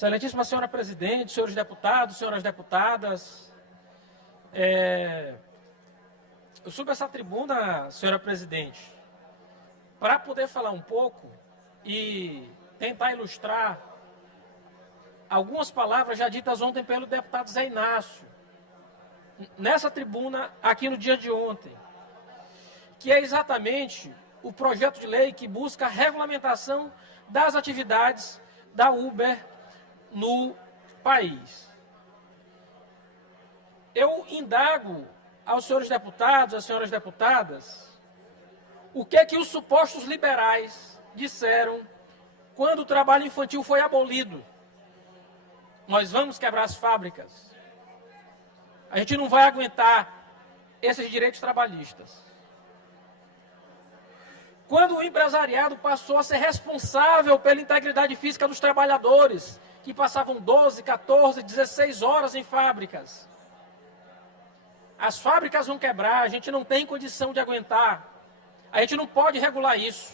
Excelentíssima senhora presidente, senhores deputados, senhoras deputadas, eu subo essa tribuna, senhora presidente, para poder falar um pouco e tentar ilustrar algumas palavras já ditas ontem pelo deputado Zé Inácio, nessa tribuna aqui no dia de ontem, que é exatamente o projeto de lei que busca a regulamentação das atividades da Uber no país. Eu indago aos senhores deputados, às senhoras deputadas, o que é que os supostos liberais disseram quando o trabalho infantil foi abolido. Nós vamos quebrar as fábricas. A gente não vai aguentar esses direitos trabalhistas. Quando o empresariado passou a ser responsável pela integridade física dos trabalhadores, que passavam 12, 14, 16 horas em fábricas. As fábricas vão quebrar, a gente não tem condição de aguentar. A gente não pode regular isso.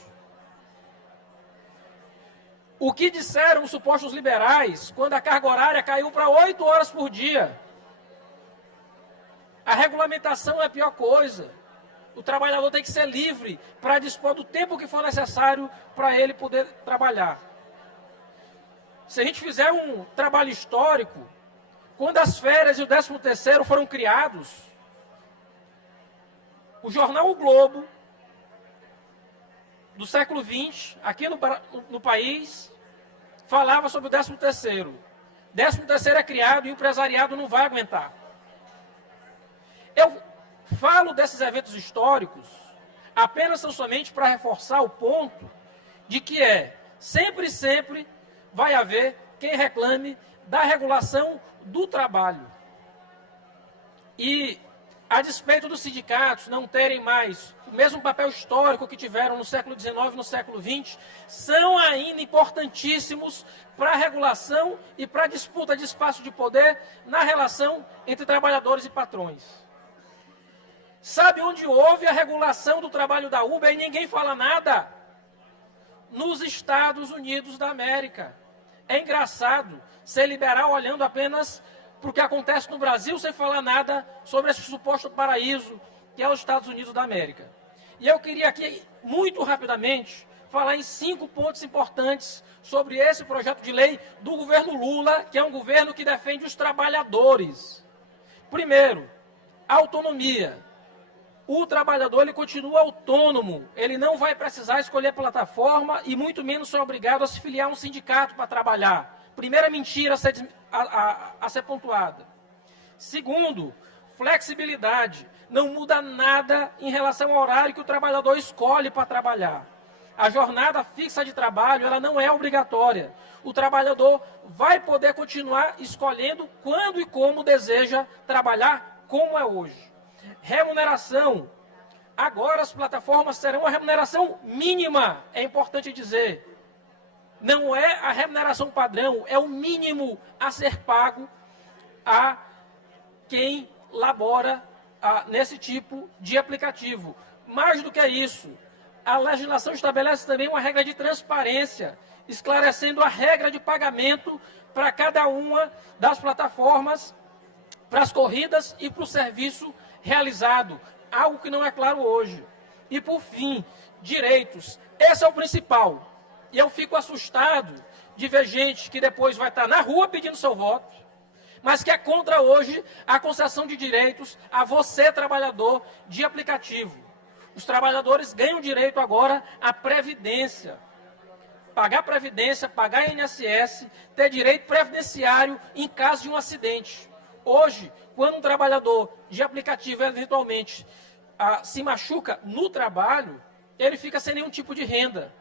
O que disseram os supostos liberais quando a carga horária caiu para 8 horas por dia? A regulamentação é a pior coisa. O trabalhador tem que ser livre para dispor do tempo que for necessário para ele poder trabalhar. Se a gente fizer um trabalho histórico, quando as férias e o 13º foram criados, o jornal O Globo, do século XX, aqui no país, falava sobre o 13º. 13º é criado e o empresariado não vai aguentar. Eu falo desses eventos históricos apenas tão somente para reforçar o ponto de que sempre vai haver quem reclame da regulação do trabalho. E, a despeito dos sindicatos não terem mais o mesmo papel histórico que tiveram no século XIX e no século XX, são ainda importantíssimos para a regulação e para a disputa de espaço de poder na relação entre trabalhadores e patrões. Sabe onde houve a regulação do trabalho da Uber e ninguém fala nada? Nos Estados Unidos da América. É engraçado ser liberal olhando apenas para o que acontece no Brasil sem falar nada sobre esse suposto paraíso que é os Estados Unidos da América. E eu queria aqui, muito rapidamente, falar em 5 pontos importantes sobre esse projeto de lei do governo Lula, que é um governo que defende os trabalhadores. Primeiro, autonomia. O trabalhador ele continua autônomo, ele não vai precisar escolher plataforma e muito menos ser obrigado a se filiar a um sindicato para trabalhar. Primeira mentira a ser pontuada. Segundo, flexibilidade. Não muda nada em relação ao horário que o trabalhador escolhe para trabalhar. A jornada fixa de trabalho ela não é obrigatória. O trabalhador vai poder continuar escolhendo quando e como deseja trabalhar, como é hoje. Remuneração. Agora as plataformas terão uma remuneração mínima, é importante dizer. Não é a remuneração padrão, é o mínimo a ser pago a quem labora nesse tipo de aplicativo. Mais do que isso, a legislação estabelece também uma regra de transparência, esclarecendo a regra de pagamento para cada uma das plataformas, para as corridas e para o serviço realizado, algo que não é claro hoje. E, por fim, direitos. Esse é o principal. E eu fico assustado de ver gente que depois vai estar na rua pedindo seu voto, mas que é contra hoje a concessão de direitos a você, trabalhador de aplicativo. Os trabalhadores ganham direito agora à previdência. Pagar previdência, pagar INSS, ter direito previdenciário em caso de um acidente. Hoje, quando um trabalhador de aplicativo eventualmente se machuca no trabalho, ele fica sem nenhum tipo de renda.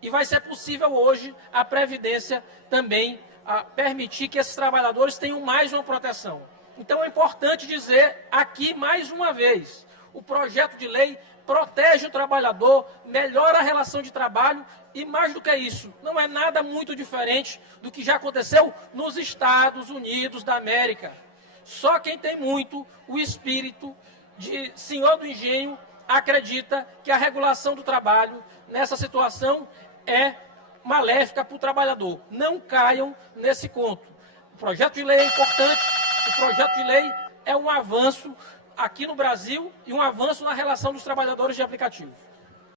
E vai ser possível hoje a Previdência também permitir que esses trabalhadores tenham mais uma proteção. Então é importante dizer aqui mais uma vez, o projeto de lei protege o trabalhador, melhora a relação de trabalho e mais do que isso, não é nada muito diferente do que já aconteceu nos Estados Unidos da América. Só quem tem muito o espírito de senhor do engenho acredita que a regulação do trabalho nessa situação é maléfica para o trabalhador. Não caiam nesse conto. O projeto de lei é importante, o projeto de lei é um avanço aqui no Brasil e um avanço na relação dos trabalhadores de aplicativo.